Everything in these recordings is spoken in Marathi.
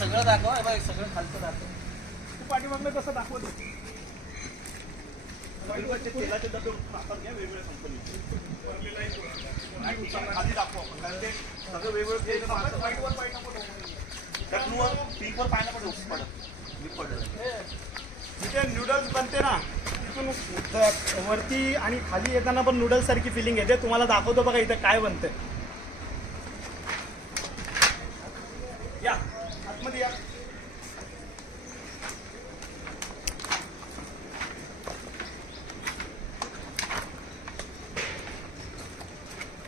सगळं दाखव, हे बघ सगळं खालचं दाखव. तू पाठीमागलं कसं दाखवत तेलाचे डबे आपण घ्या वेगवेगळ्या कंपनीचे आधी दाखवू आपण, कारण ते सगळं वेगवेगळं पीकवर पाहायला पण पडत. जिथे नूडल्स बनते ना तिथून वरती आणि खाली येताना पण नूडल्स सारखी फिलिंग येते. तुम्हाला दाखवतो बघा इथं काय बनतंय. या आतमध्ये या.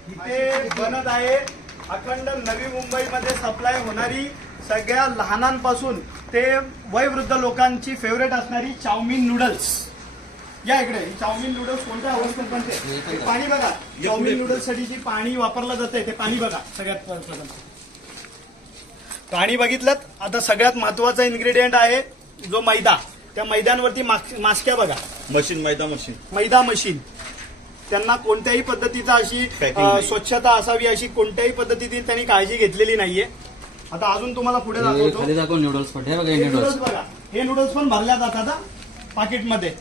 इथे बनत आहे अखंड नवी मुंबईमध्ये सप्लाय होणारी सगळ्या लहानांपासून ते वयोवृद्ध लोकांची फेवरेट असणारी चाऊमिन नूडल्स. या इकडे चाऊमिन नूडल्स कोणत्या अवस्थेत बनते पाणी बघा. चाऊमिन नूडल्स साठी जे पाणी वापरलं जाते ते पाणी बघा. सगळ्यात प्रथम पाणी बघितलं. आता सगळ्यात महत्वाचा इन्ग्रेडियंट आहे जो मैदा. त्या मैद्यांवरती मास्क्या बघा. मशीन मैदा मशीन. त्यांना कोणत्याही पद्धतीचा अशी स्वच्छता असावी अशी कोणत्याही पद्धतीची त्यांनी काळजी घेतलेली नाहीये. आता अजून तुम्हाला पुढे दाखवतो. नूडल्स बघा. हे नूडल्स पण भरल्या जातात पाकिटमध्ये.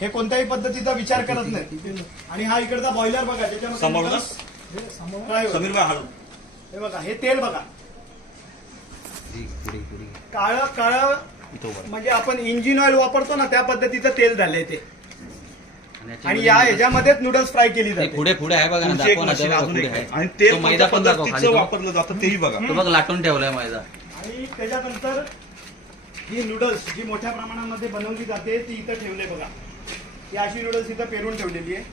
हे कोणत्याही पद्धतीचा विचार करत नाही. आणि हा इकडचा बॉयलर बघा ज्याच्यामध्ये हे बघा. हे तेल बघा काळ काळ म्हणजे आपण इंजिन ऑइल वापरतो ना त्या पद्धतीचं तेल झालंय ते. आणि या ह्याच्यामध्येच नूडल्स फ्राय केली जाते. पुढे पुढे आहे बघा ना. आणि ते मैदा पण वापरलं जातं तेही बघा. बघ लाटून ठेवलाय मैदा. आणि त्याच्यानंतर ही नूडल्स जी मोठ्या प्रमाणामध्ये बनवली जाते ती इथं ठेवले बघा. ही अशी नूडल्स इथं पेरून ठेवलेली आहे.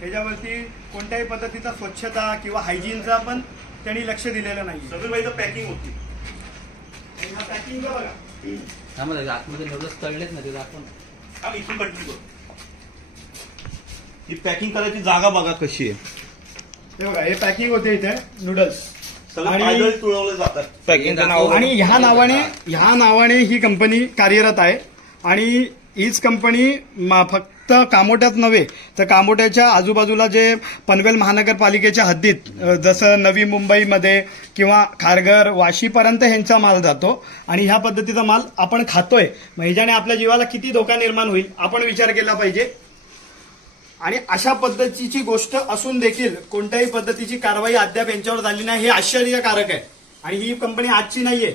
त्याच्यावरती कोणत्याही पद्धतीचा स्वच्छता किंवा हायजीनचा पण त्यांनी लक्ष दिलेलं नाही. सगळी पॅकिंग होती. पॅकिंग बघा. आतमध्ये नूडल्स तळलेत ना ते आपण इथून कंटिन्यू करू. ही पॅकिंग करायची जागा बघा कशी आहे. हे बघा हे पॅकिंग होते इथे नूडल्स. आणि तुळवले जातात पॅकिंगच्या नावावर. आणि ह्या नावाने ही कंपनी कार्यरत आहे. आणि हीच कंपनी फक्त कामोट्यात नव्हे तर कामोट्याच्या आजूबाजूला जे पनवेल महानगरपालिकेच्या हद्दीत जसं नवी मुंबईमध्ये किंवा खारघर वाशीपर्यंत ह्यांचा माल जातो. आणि ह्या पद्धतीचा माल आपण खातोय. मग ह्याच्याने आपल्या जीवाला किती धोका निर्माण होईल आपण विचार केला पाहिजे. आणि अशा पद्धतीची गोष्ट असून देखील कोणत्याही पद्धतीची कारवाई अद्याप यांच्यावर झाली नाही हे आश्चर्यकारक आहे. आणि ही कंपनी आजची नाहीये.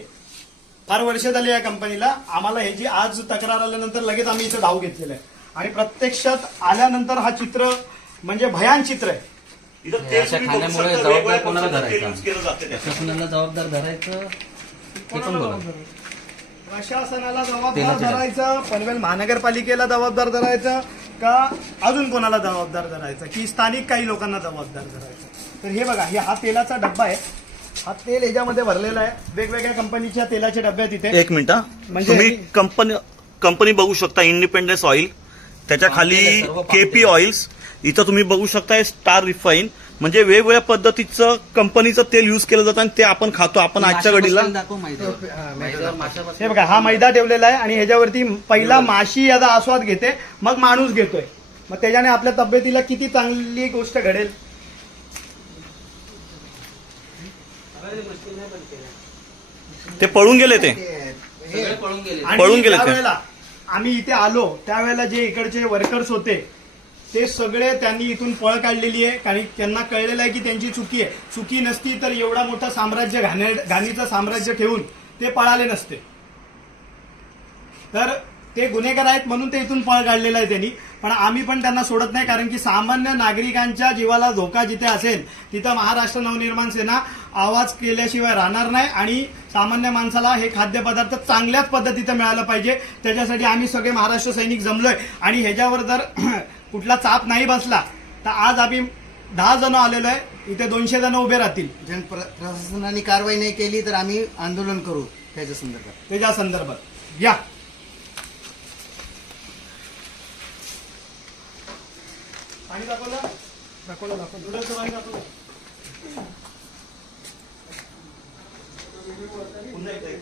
फार वर्ष झाली या कंपनीला. आम्हाला हे जी आज तक्रार आल्यानंतर लगेच आम्ही इथं धाव घेतलेलं आहे. आणि प्रत्यक्षात आल्यानंतर हा चित्र म्हणजे भयान चित्र आहे. खाण्यामुळे जबाबदार कोणाला धरायचं? जबाबदार धरायचं ते पण बोला. प्रशासनाला जबाबदार धरायचं, पनवेल महानगरपालिकेला जबाबदार धरायचं का अजून कोणाला जबाबदार धरायचं की स्थानिक काही लोकांना जबाबदार धरायचं. तर हे बघा हा तेलाचा डब्बा आहे. हा तेल याच्यामध्ये भरलेला आहे. वेगवेगळ्या कंपनीच्या तेलाचे डब्बे आहेत इथे. एक मिनिट म्हणजे तुम्ही कंपनी बघू शकता. इंडिपेंडन्स ऑइल, त्याच्या खाली केपी ऑइल्स, इथं तुम्ही बघू शकता स्टार रिफाईन. म्हणजे वेगवेगळ्या पद्धतीचं कंपनीचं तेल युज केलं जातं आणि ते आपण खातो. आपण आजच्या घडीला हे बघा हा मैदा ठेवलेला आहे. आणि ह्याच्यावरती पहिला माशी याचा आस्वाद घेते मग माणूस घेतोय. मग त्याच्याने आपल्या तब्येतीला किती चांगली गोष्ट घडेल. ते पळून गेले. ते पळून गेले. त्यावेळेला आम्ही इथे आलो त्यावेळेला जे इकडचे वर्कर्स होते ते सगळे त्यांनी इथून पळ काढलेली आहे. कारण त्यांना कळलेलं आहे की त्यांची चुकी आहे. चुकी नसती तर एवढा मोठा साम्राज्य घाणीचं साम्राज्य ठेवून ते पळाले नसते. तर ते गुन्हेगार आहेत म्हणून ते इथून पळ काढलेला आहे त्यांनी. पण आम्ही पण त्यांना सोडत नाही. कारण की सामान्य नागरिकांच्या जीवाला धोका जिथे असेल तिथं महाराष्ट्र नवनिर्माण सेना आवाज केल्याशिवाय राहणार नाही. आणि सामान्य माणसाला हे खाद्यपदार्थ चांगल्याच पद्धतीचं मिळालं पाहिजे. त्याच्यासाठी आम्ही सगळे महाराष्ट्र सैनिक जमलोय. आणि ह्याच्यावर जर कुठला चाप नाही बसला तर आज आम्ही 10 जण आलेलो आहे. इथे 200 जण उभे राहतील. प्रशासनाने कारवाई नाही केली तर आम्ही आंदोलन करू त्याच्या संदर्भात. या पाणी दाखवलं नूडल्सचं पाणी दाखवलं. पुन्हा एकदा